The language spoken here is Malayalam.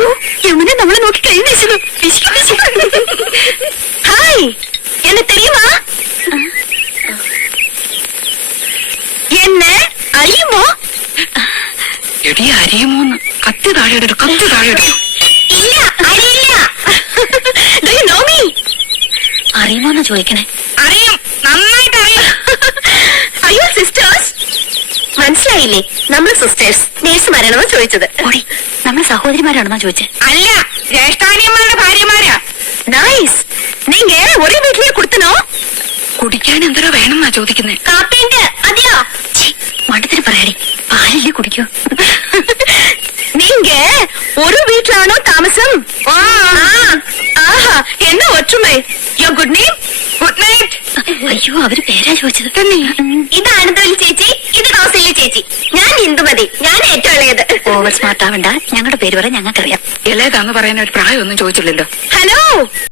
അയ്യോ, യമുന നമ്മളെ നോക്കി കൈ വീശുന്നു. ഹായ്, എന്നെ തെരിയുമാ? എന്നെ അറിയുമോ? എടി അറിയുമോന്ന്? കത്തി താഴെ ഇടൂ, കത്തി താഴെ ഇടൂ. ഇല്ല, അറിയില്ല. Do you know me? അറിയുമോന്നാ ചോദിക്കണേ. അറിയും, നന്നായിട്ട് അറിയും. അയ്യോ സിസ്റ്റേഴ്സ്, മനസ്സിലായില്ലേ? നമ്മൾ സിസ്റ്റേഴ്സ് നേഴ്സുമാരാണോ ചോദിച്ചത്? ഓടി, നമ്മൾ സഹോദരിമാരാണെന്നാ ചോദിച്ചേ. അല്ല, ജ്യേഷ്ഠാനിയന്മാരുടെ ഭാര്യമാരാ. നൈസ്. നീങ്ക ഒരേ വീട്ടിലേ കൊടുത്തനോ? കുടിക്കാൻ എന്തോ വേണമെന്നാ ചോദിക്കുന്നേ. കാപ്പിന്റെ അതെയോ? മണ്ടത്തിന് പറയാടി, പാലല്ലേ കുടിക്കൂ. നീങ്ക ഒരു വീട്ടിലാണോ താമസം? ആഹാ, എന്നാ ഒറ്റുമേ. യോ ഗുഡ് നെയിം? Good night. അയ്യോ, അവര് പേരാ ചോദിച്ചത്. ഇതാണ് തൊലി ചേച്ചി, ഇത് റോസല്ലി ചേച്ചി. ഞാൻ ഇന്ദുമതി, ഞാൻ ഏറ്റവും ഇളയത്. ഓവർ സ്മാർട്ട് ആവണ്ട, ഞങ്ങളുടെ പേര് പറയാൻ ഞങ്ങൾക്കറിയാം. ഇളയതാന്ന് പറയാൻ ഒരു പ്രായമൊന്നും ചോദിച്ചില്ലല്ലോ. ഹലോ.